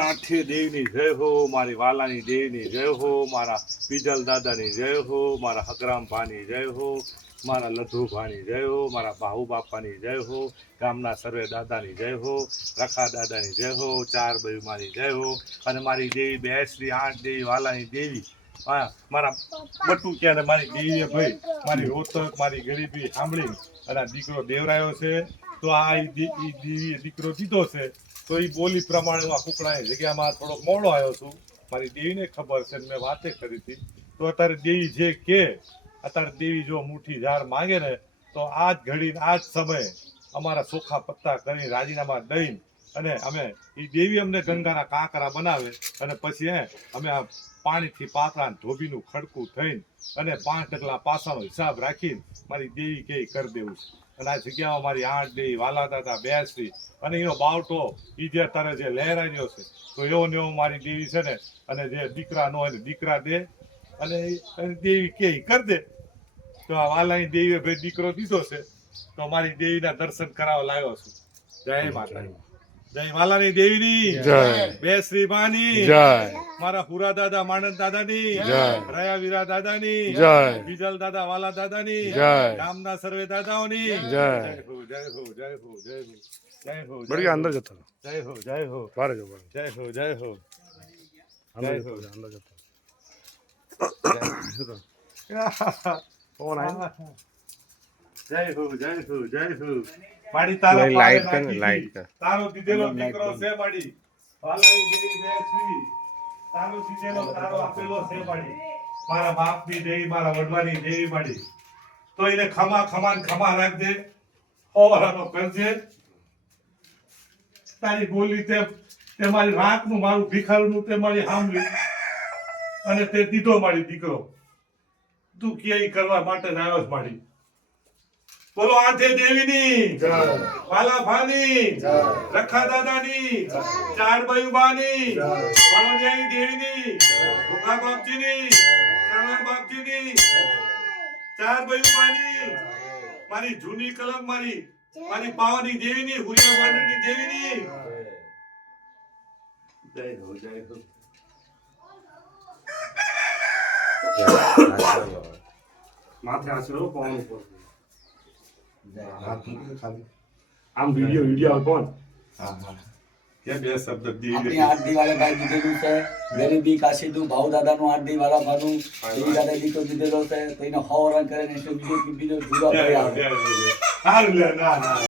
આઠે દેવની જય હો, મારી વાલાની દેવની જય હો, મારા પીજલ દાદાની જય હો, મારા હકરામ ભાની જય હો, મારા લધુ ભાની જય હો, મારા બાહુ બાપાની જય હો, ગામના સર્વે દાદાની જય હો, રખા દાદાની જય હો, ચાર બયુ મારી જય હો, અને મારી દેવી બેસરી આઠ દેવી વાલાની દેવી મારા બટુ ક્યારે મારી દેવીએ ભાઈ મારી રોતક મારી ગરીબી સાંભળી અને દીકરો દેવરાયો છે. તો આ દેવીએ દીકરો દીધો છે. તો એ બોલી પ્રમાણે હું આ કુકડાની જગ્યામાં થોડોક મોડો આવ્યો છું. મારી દેવીને ખબર છે, મેં વાતે કરી હતી. તો અત્યારે દેવી જે કે અત્યારે દેવી જો મુઠ્ઠી ઝાડ માંગે ને તો આજ ઘડી આ જ સમયે અમારા ચોખા પત્તા કરી રાજીનામા દઈને અને અમે એ દેવી અમને ગંગાના કાંકરા બનાવે અને પછી અમે આ પાણીથી પાતળા ધોબીનું ખડકું થઈને અને 5 ડગલા પાસાનો હિસાબ રાખીને મારી દેવી કે કરી દેવું છે. અને આ જગ્યામાં મારી આઠ દેવી વાલા દાદા બેસરી અને એનો બાવટો એ જે અત્યારે જે લહેરાઈ રહ્યો છે તો એવો ને એવો મારી દેવી છે ને અને જે દીકરા ન હોય દીકરા દે અને દેવી કે કરી દે. તો આ વાલાની દેવીએ ભાઈ દીકરો દીધો છે તો મારી દેવીના દર્શન કરાવવા લાવ્યો છું. જય માતા, જય વાલાની દેવીની જય, બેસરી માની જય, મારા હુરા દાદા માણંદ દાદાની જય, રયા વીરા દાદાની જય, બીજલ દાદા વાલા દાદાની જય, ગામના સર્વે દાદાઓની જય હો, જય હો, જય હો, જય હો, જય હો. બઢિયા અંદર જતો જય હો, જય હો, બારે જો જય હો, જય હો, જય હો, અંદર જતો કોણ આયા જય હો, જય હો, જય હો. માડી તારા લાઈટ કર, લાઈટ કર. તારો દીધેલો દીકરો છે માડી વાલાની દેવી બેસરી તારો દીધેલો તારો આપેલો છે માડી મારા બાપની દેવી મારા વડવાની દેવી માડી. તો એને ખમા ખમાન ખમા રાખજે, ઓરાનો કરજે. તારી બોલી તે મારી રાતનું મારું ભિખારનું તે મારી સાંભળી અને તે દીધો મારી દીકરો. તું ક્યાંય કરવા માટે જ આવ્યો છે માડી. બોલો આઠે દેવીની જય, વાલા ભાની જય, રખા દાદાની જય, ચાર બયુ બાની જય, વણોડિયાની દેવીની ભૂખા બાપજીની ચરણા બાપજીની ચાર બયુ બાની મારી જૂની કલમ મારી પાવાની દેવીની હુરિયા માંડની દેવીની જય હો, જય હો. માથે આશરો પાવાનું પર આમ વિડિયો કોણ કે બે શબ્દ આપણી આઠ દિવાલે ભાઈ દીધેલું છે. ગરીબી કાશીદું ભાવ દાદાનું આઠ દિવાલા ભાનું દેવી દાદા દીકરો દીધેલો છે. તો એને 100 રન કરે ને બીજો જુદો ના ના